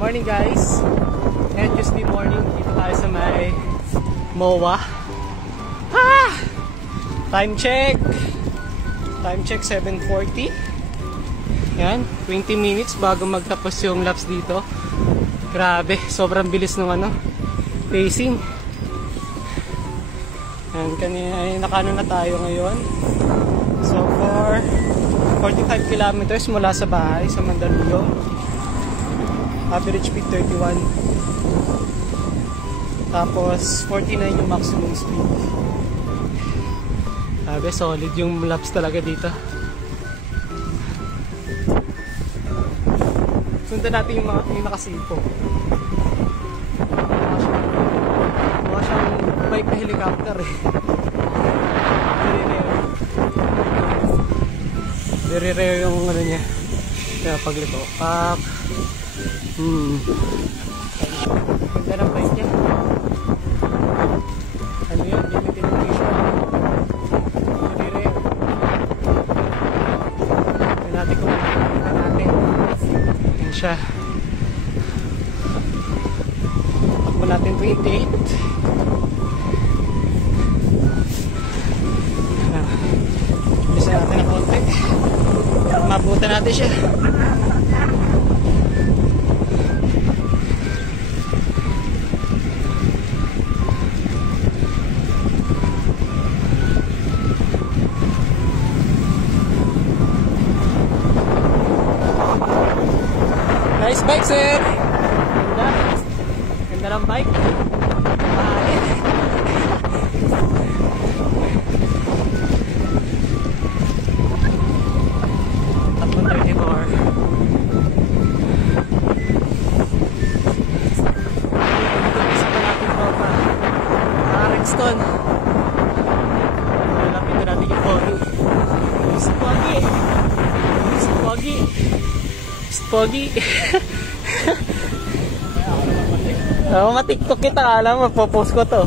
Morning guys. And Tuesday morning, dito tayo sa may MOA. Time check. Time check 7:40. Yan, 20 minutes bago magtapos yung laps dito. Grabe, sobrang bilis ng pacing. Yan, kanina ay nakano na tayo ngayon. So for 45 kilometers mula sa bahay sa Mandaluyong. Average speed 31. Tapos 49 yung maximum speed. Sabi, solid yung laps talaga dito. Sundan natin yung nakasipo. Mukha siyang bike na helicopter eh. Very rare yung niya. Kaya pagliko. Ganda ng bike niya. Ano yun? Limited edition. Very rare. Tignan natin kung makikita natin. Yan siya. Takbo natin 28. Bisa natin ang konti. Mabutan natin siya. Nice bike, sir! Ganda. Ganda ng bike. Mahal. Tatlong 34. Isa pa natin tropa. Rexton. Lalapit na natin yung Pogi. Si Pogi. Si Pogi. Pogi. Oh, ma-TikTok kita, alam mo, popost ko to.